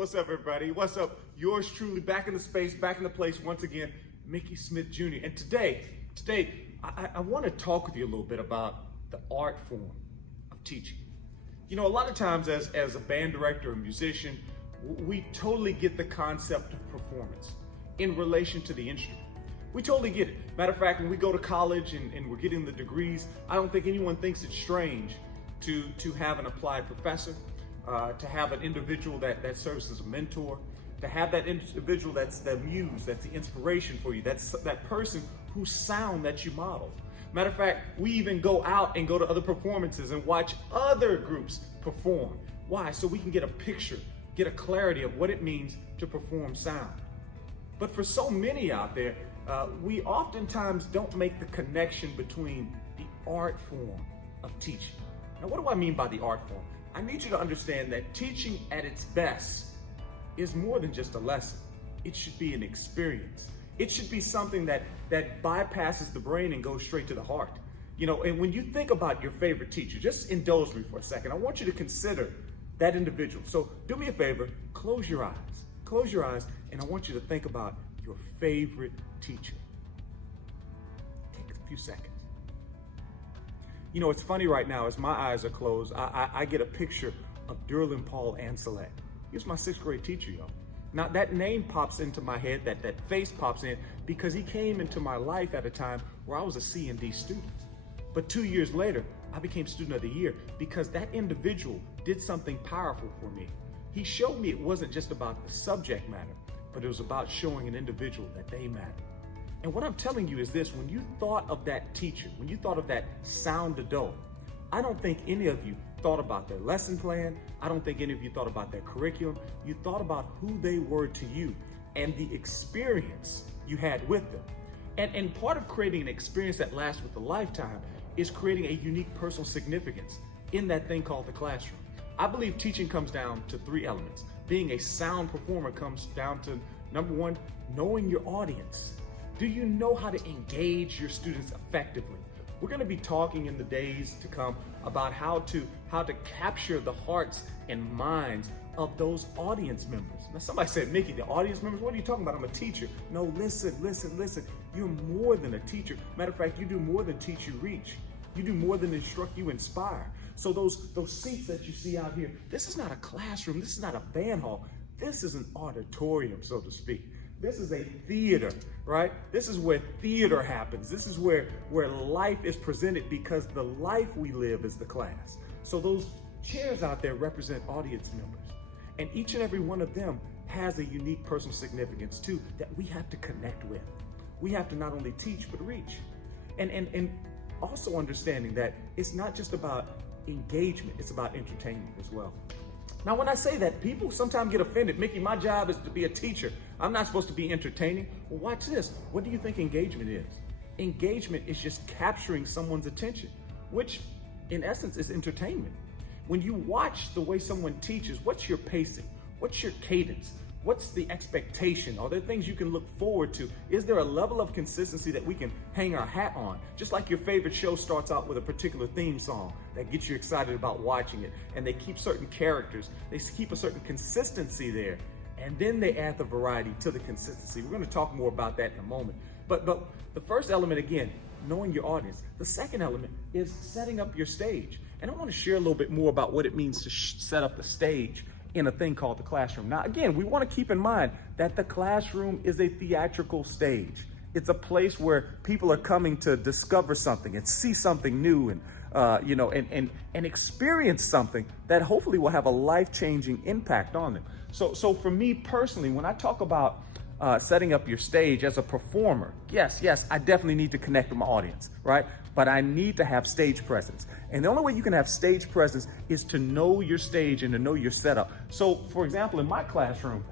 What's up, everybody? What's up? Yours truly, back in the space, back in the place once again, Mickey Smith Jr. And today, I want to talk with you a little bit about the art form of teaching. You know, a lot of times as a band director or musician, we totally get the concept of performance in relation to the instrument. We totally get it. Matter of fact, when we go to college and we're getting the degrees, I don't think anyone thinks it's strange to have an applied professor, to have an individual that serves as a mentor, to have that individual that's the muse, that's the inspiration for you, that's that person whose sound that you model. Matter of fact, we even go out and go to other performances and watch other groups perform. Why? So we can get a picture, get a clarity of what it means to perform sound. But for so many out there, we oftentimes don't make the connection between the art form of teaching. Now, what do I mean by the art form? I need you to understand that teaching at its best is more than just a lesson. It should be an experience. It should be something that bypasses the brain and goes straight to the heart. You know, and when you think about your favorite teacher, just indulge me for a second. I want you to consider that individual. So do me a favor, close your eyes, and I want you to think about your favorite teacher. Take a few seconds. You know, it's funny right now, as my eyes are closed, I get a picture of Derlin Paul Ancelet. He was my 6th grade teacher, y'all. Now that name pops into my head, that face pops in, because he came into my life at a time where I was a C and D student. But 2 years later, I became Student of the Year because that individual did something powerful for me. He showed me it wasn't just about the subject matter, but it was about showing an individual that they matter. And what I'm telling you is this: when you thought of that teacher, when you thought of that sound adult, I don't think any of you thought about their lesson plan. I don't think any of you thought about their curriculum. You thought about who they were to you and the experience you had with them. And part of creating an experience that lasts with a lifetime is creating a unique personal significance in that thing called the classroom. I believe teaching comes down to 3 elements. Being a sound performer comes down to, number 1, knowing your audience. Do you know how to engage your students effectively? We're going to be talking in the days to come about how to capture the hearts and minds of those audience members. Now, somebody said, Mickey, the audience members, what are you talking about? I'm a teacher. No, listen. You're more than a teacher. Matter of fact, you do more than teach, you reach. You do more than instruct, you inspire. So those seats that you see out here, this is not a classroom. This is not a band hall. This is an auditorium, so to speak. This is a theater, right? This is where theater happens. This is where life is presented, because the life we live is the class. So those chairs out there represent audience members. And each and every one of them has a unique personal significance too that we have to connect with. We have to not only teach, but reach. And also understanding that it's not just about engagement, it's about entertainment as well. Now, when I say that, people sometimes get offended. Mickey, my job is to be a teacher. I'm not supposed to be entertaining. Well, watch this. What do you think engagement is? Engagement is just capturing someone's attention, which in essence is entertainment. When you watch the way someone teaches, what's your pacing? What's your cadence? What's the expectation? Are there things you can look forward to? Is there a level of consistency that we can hang our hat on? Just like your favorite show starts out with a particular theme song that gets you excited about watching it, and they keep certain characters, they keep a certain consistency there, and then they add the variety to the consistency. We're going to talk more about that in a moment. But the first element, again, knowing your audience. The second element is setting up your stage. And I want to share a little bit more about what it means to set up the stage in a thing called the classroom. Now, again, we want to keep in mind that the classroom is a theatrical stage. It's a place where people are coming to discover something and see something new and experience something that hopefully will have a life-changing impact on them. So for me personally, when I talk about setting up your stage as a performer, yes, I definitely need to connect with my audience, right? But I need to have stage presence. And the only way you can have stage presence is to know your stage and to know your setup. So, for example, in my classroom,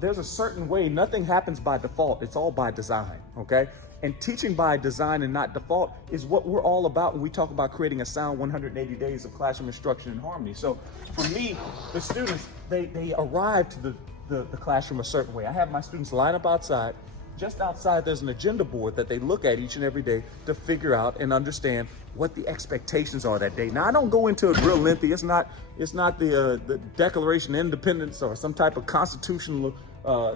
there's a certain way. Nothing happens by default. It's all by design, okay? And teaching by design and not default is what we're all about when we talk about creating a sound 180 days of classroom instruction in harmony. So for me, the students, they arrive to the classroom a certain way. I have my students line up outside. just outside, there's an agenda board that they look at each and every day to figure out and understand what the expectations are that day. Now, I don't go into it real lengthy. It's not the Declaration of Independence or some type of constitutional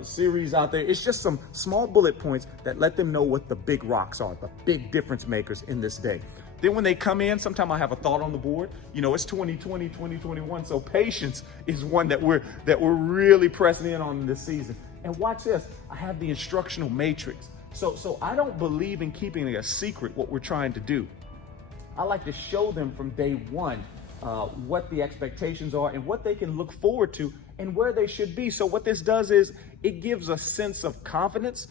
series out there. It's just some small bullet points that let them know what the big rocks are, the big difference makers in this day. Then when they come in, sometimes I have a thought on the board. You know, it's 2020, 2021, so patience is one that we're really pressing in on this season. And watch this, I have the instructional matrix. So I don't believe in keeping it a secret what we're trying to do. I like to show them from day one what the expectations are and what they can look forward to and where they should be. So what this does is it gives a sense of confidence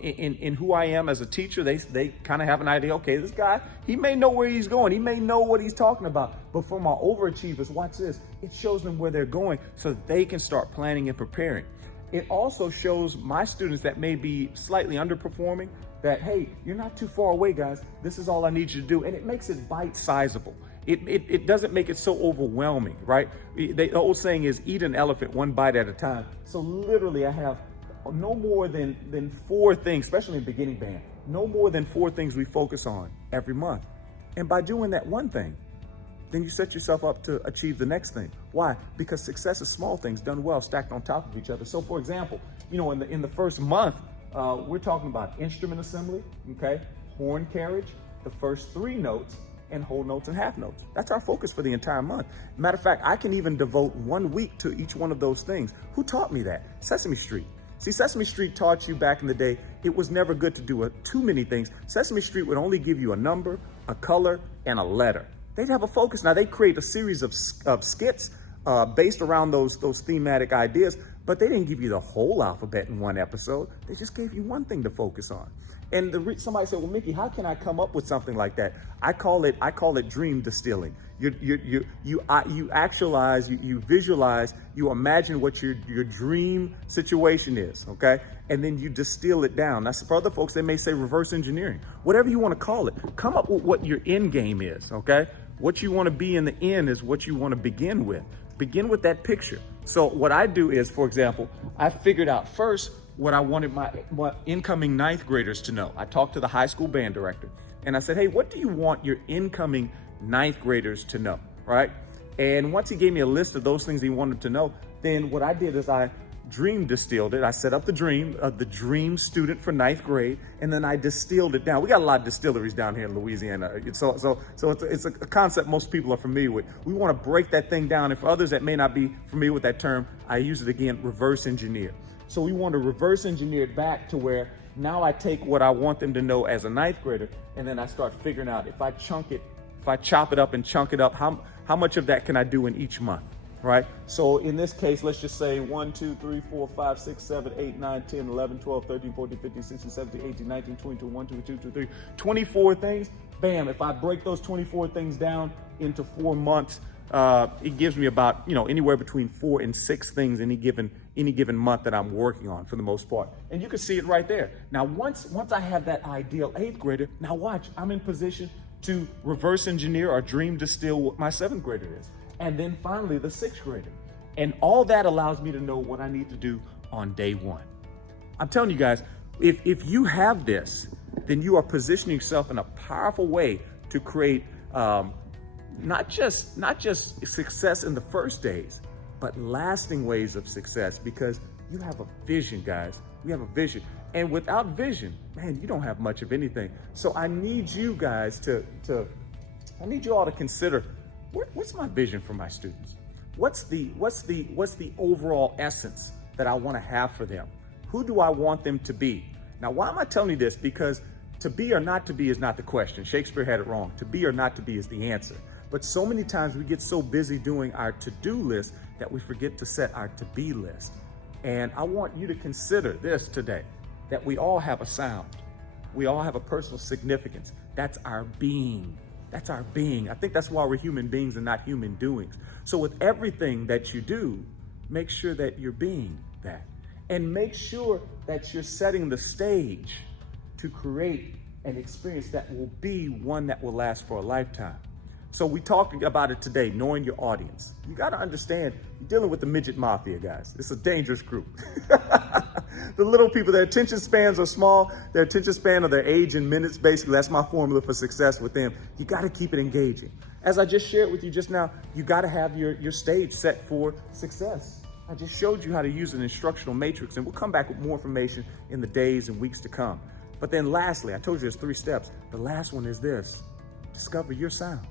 in who I am as a teacher. They kind of have an idea, okay, this guy, he may know where he's going. He may know what he's talking about. But for my overachievers, watch this. It shows them where they're going so that they can start planning and preparing. It also shows my students that may be slightly underperforming that, hey, you're not too far away, guys. This is all I need you to do. And it makes it bite-sizable. It doesn't make it so overwhelming, right? The old saying is eat an elephant one bite at a time. So literally I have no more than 4 things, especially in beginning band, no more than 4 things we focus on every month. And by doing that one thing, then you set yourself up to achieve the next thing. Why? Because success is small things done well, stacked on top of each other. So for example, you know, in the first month, we're talking about instrument assembly, okay, horn carriage, the first 3 notes, and whole notes and half notes. That's our focus for the entire month. Matter of fact, I can even devote 1 week to each one of those things. Who taught me that? Sesame Street. See, Sesame Street taught you back in the day, it was never good to do too many things. Sesame Street would only give you a number, a color, and a letter. They'd have a focus. Now, they create a series of skits based around those thematic ideas, but they didn't give you the whole alphabet in one episode. They just gave you one thing to focus on. And somebody said, well, Mickey, how can I come up with something like that? I call it dream distilling. You actualize, you visualize, you imagine what your dream situation is, okay? And then you distill it down. Now, for other folks, they may say reverse engineering. Whatever you want to call it, come up with what your end game is, okay? What you want to be in the end is what you want to begin with. Begin with that picture. So what I do is, for example, I figured out first what I wanted my incoming 9th graders to know. I talked to the high school band director and I said, hey, what do you want your incoming 9th graders to know, right? And once he gave me a list of those things he wanted to know, then what I did is I dream distilled it. I set up the dream student for 9th grade, and then I distilled it down. We got a lot of distilleries down here in Louisiana. So it's a concept most people are familiar with. We want to break that thing down. And for others that may not be familiar with that term, I use it again, reverse engineer. So we want to reverse engineer it back to where now I take what I want them to know as a 9th grader, and then I start figuring out if I chop it up and chunk it up, how much of that can I do in each month, right? So in this case, let's just say 1, 2, 3, 4, 5, 6, 7, 8, 9, 10, 11, 12, 13, 14, 15, 16, 17, 18, 19, 20, 21, 22, 23, 24 things. Bam, if I break those 24 things down into 4 months, it gives me about, anywhere between 4 and 6 things any given month that I'm working on for the most part. And you can see it right there. Now, once I have that ideal 8th grader, now watch, I'm in position to reverse engineer or dream distill what my 7th grader is. And then finally the 6th grader. And all that allows me to know what I need to do on day 1. I'm telling you guys, if you have this, then you are positioning yourself in a powerful way to create not just success in the first days, but lasting ways of success, because you have a vision, guys. We have a vision. And without vision, man, you don't have much of anything. So I need you guys I need you all to consider, what's my vision for my students? What's the overall essence that I want to have for them? Who do I want them to be? Now, why am I telling you this? Because to be or not to be is not the question. Shakespeare had it wrong. To be or not to be is the answer. But so many times we get so busy doing our to-do list that we forget to set our to-be list. And I want you to consider this today, that we all have a sound. We all have a personal significance. That's our being. That's our being. I think that's why we're human beings and not human doings. So with everything that you do, make sure that you're being that. And make sure that you're setting the stage to create an experience that will be one that will last for a lifetime. So we talked about it today, knowing your audience. You got to understand, you're dealing with the midget mafia, guys. It's a dangerous group. The little people, their attention spans are small. Their attention span of their age in minutes, basically. That's my formula for success with them. You got to keep it engaging. As I just shared with you just now, you got to have your stage set for success. I just showed you how to use an instructional matrix, and we'll come back with more information in the days and weeks to come. But then lastly, I told you there's 3 steps. The last one is this: discover your sound.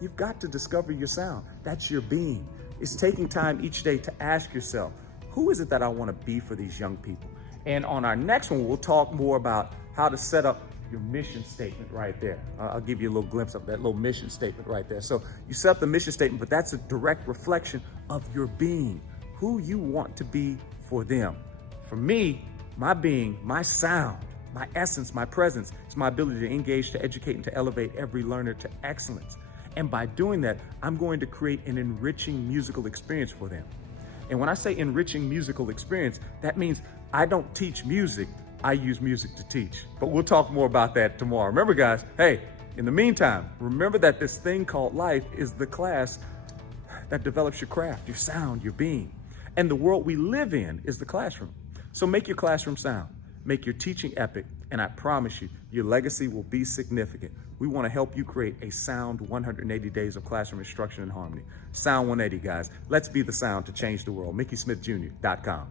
You've got to discover your sound. That's your being. It's taking time each day to ask yourself, who is it that I want to be for these young people? And on our next one, we'll talk more about how to set up your mission statement right there. I'll give you a little glimpse of that little mission statement right there. So you set up the mission statement, but that's a direct reflection of your being, who you want to be for them. For me, my being, my sound, my essence, my presence, is my ability to engage, to educate, and to elevate every learner to excellence. And by doing that, I'm going to create an enriching musical experience for them. And when I say enriching musical experience, that means I don't teach music, I use music to teach. But we'll talk more about that tomorrow. Remember, guys, hey, in the meantime, remember that this thing called life is the class that develops your craft, your sound, your being. And the world we live in is the classroom. So make your classroom sound, make your teaching epic, and I promise you, your legacy will be significant. We want to help you create a sound 180 days of classroom instruction and harmony. Sound 180, guys. Let's be the sound to change the world. MickeySmithJr.com.